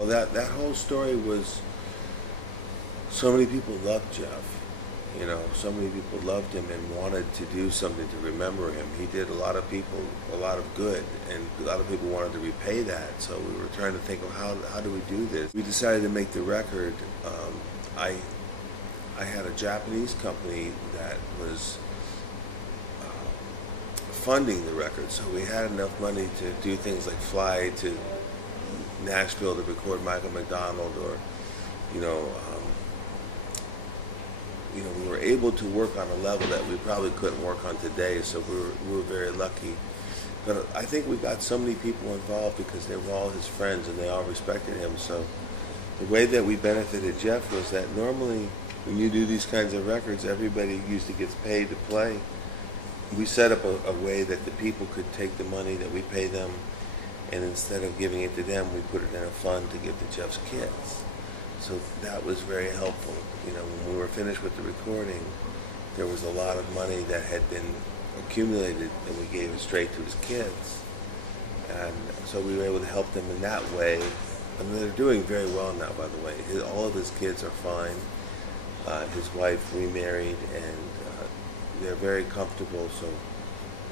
Well, that whole story was, so many people loved Jeff. You know, so many people loved him and wanted to do something to remember him. He did a lot of people a lot of good, and a lot of people wanted to repay that. So we were trying to think of how do we do this. We decided to make the record. I had a Japanese company that was funding the record, so we had enough money to do things like fly to Nashville to record Michael McDonald, or you know, we were able to work on a level that we probably couldn't work on today. So we were very lucky. But I think we got so many people involved because they were all his friends and they all respected him. So the way that we benefited Jeff was that normally when you do these kinds of records, everybody usually gets paid to play. We set up a way that the people could take the money that we pay them, and instead of giving it to them, we put it in a fund to give to Jeff's kids. So that was very helpful. You know, when we were finished with the recording, there was a lot of money that had been accumulated, and we gave it straight to his kids. And so we were able to help them in that way. And they're doing very well now, by the way. All of his kids are fine. His wife remarried, and they're very comfortable. So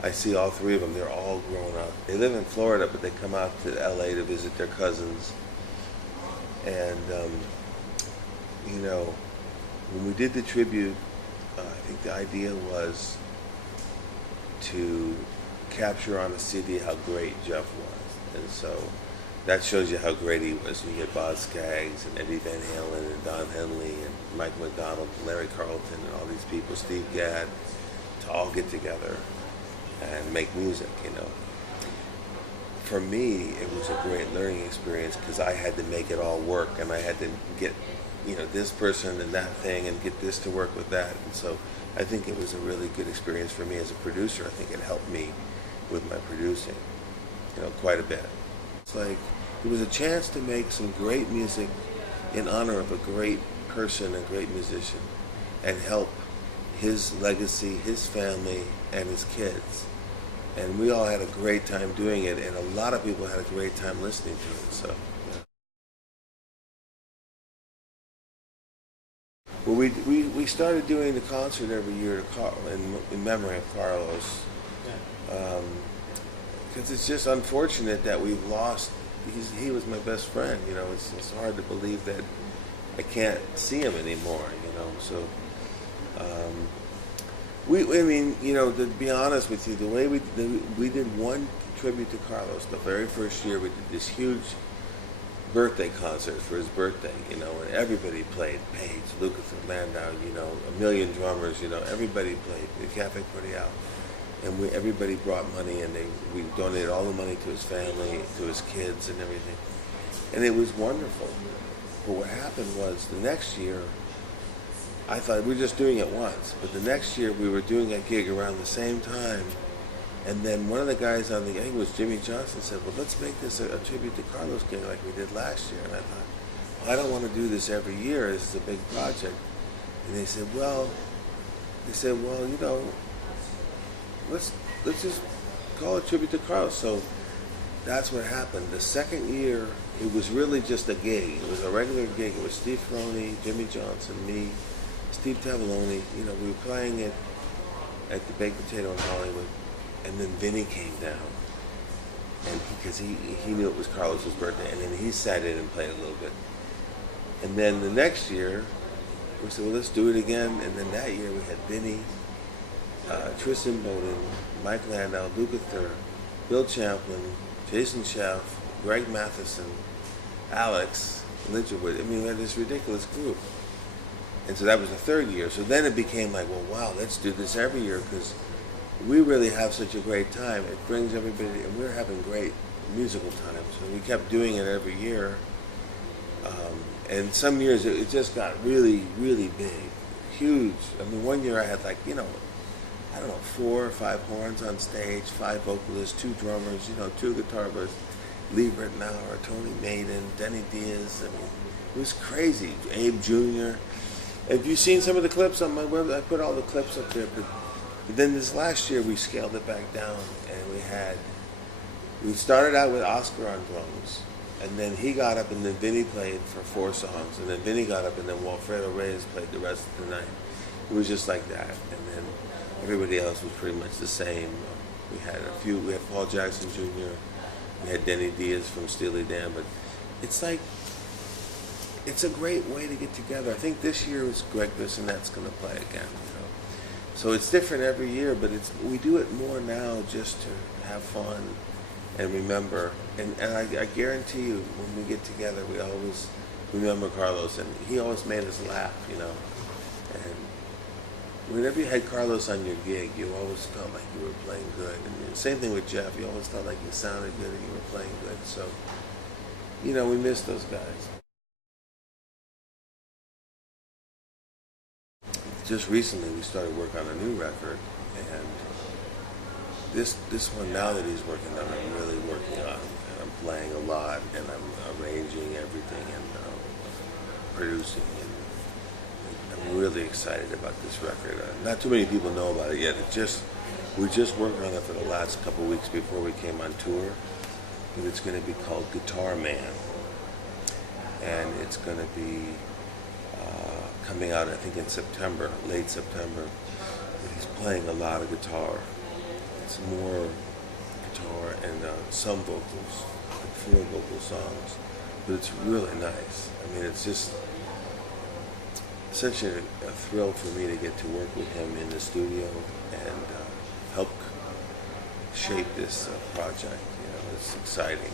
I see all three of them. They're all grown up. They live in Florida, but they come out to LA to visit their cousins. And, you know, when we did the tribute, I think the idea was to capture on a CD how great Jeff was. And so that shows you how great he was. You get Boz Scaggs and Eddie Van Halen and Don Henley and Mike McDonald and Larry Carlton and all these people, Steve Gadd, to all get together and make music, you know. For me, it was a great learning experience because I had to make it all work, and I had to get, you know, this person and that thing and get this to work with that. And so I think it was a really good experience for me as a producer. I think it helped me with my producing, you know, quite a bit. It's like it was a chance to make some great music in honor of a great person, a great musician, and help his legacy, his family, and his kids. And we all had a great time doing it, and a lot of people had a great time listening to it. So, yeah. Well, we started doing the concert every year in memory of Carlos, because it's just unfortunate that we've lost. He was my best friend. You know, it's hard to believe that I can't see him anymore. You know, so. I mean, you know, to be honest with you, the way we did one tribute to Carlos the very first year. We did this huge birthday concert for his birthday, you know, and everybody played. Page, Lucas, and Landau, you know, a million drummers, you know, everybody played. The Cafe Cordial. And everybody brought money, and we donated all the money to his family, to his kids, and everything. And it was wonderful. But what happened was the next year, I thought we were just doing it once, but the next year we were doing a gig around the same time, and then one of the guys on the, I think it was Jimmy Johnson, said, well, let's make this a tribute to Carlos gig like we did last year. And I thought, well, I don't want to do this every year. This is a big project. And they said, well, you know, let's just call it tribute to Carlos. So that's what happened. The second year, it was really just a gig. It was a regular gig. It was Steve Ferroni, Jimmy Johnson, me, Steve Tavoloni. You know, we were playing it at the Baked Potato in Hollywood, and then Vinny came down, and because he knew it was Carlos's birthday, and then he sat in and played a little bit. And then the next year, we said, well, let's do it again. And then that year we had Vinny, Tristan Bowden, Mike Landau, Lou Thur, Bill Champlin, Jason Schaff, Greg Matheson, Alex Lidgerwood. I mean, we had this ridiculous group. And so that was the third year. So then it became like, well, wow, let's do this every year because we really have such a great time. It brings everybody, and we're having great musical time. So we kept doing it every year. And some years it just got really, really big, huge. I mean, one year I had like, you know, I don't know, 4 or 5 horns on stage, 5 vocalists, 2 drummers, you know, 2 guitar players, Lee Rittenauer, Tony Maiden, Denny Diaz. I mean, it was crazy. Abe Jr. Have you seen some of the clips on my website? I put all the clips up there. But then this last year we scaled it back down, and we started out with Oscar on drums, and then he got up, and then Vinny played for 4 songs, and then Vinny got up, and then Walfredo Reyes played the rest of the night. It was just like that, and then everybody else was pretty much the same. We had Paul Jackson Jr., we had Denny Diaz from Steely Dan, but it's like, it's a great way to get together. I think this year is Greg Bissonette's going to play again, So it's different every year, but we do it more now just to have fun and remember. And I guarantee you, when we get together, we always remember Carlos, and he always made us laugh, And whenever you had Carlos on your gig, you always felt like you were playing good. And the same thing with Jeff. You always felt like you sounded good and you were playing good. So, we miss those guys. Just recently, we started work on a new record, and this one now that he's working on, I'm really working on, and I'm playing a lot, and I'm arranging everything and producing, and I'm really excited about this record. Not too many people know about it yet. We just worked on it for the last couple of weeks before we came on tour, but it's going to be called Guitar Man, and it's going to be coming out, I think, in September, late September. He's playing a lot of guitar. It's more guitar and some vocals, like 4 vocal songs, but it's really nice. I mean, it's just such a thrill for me to get to work with him in the studio and help shape this project. It's exciting.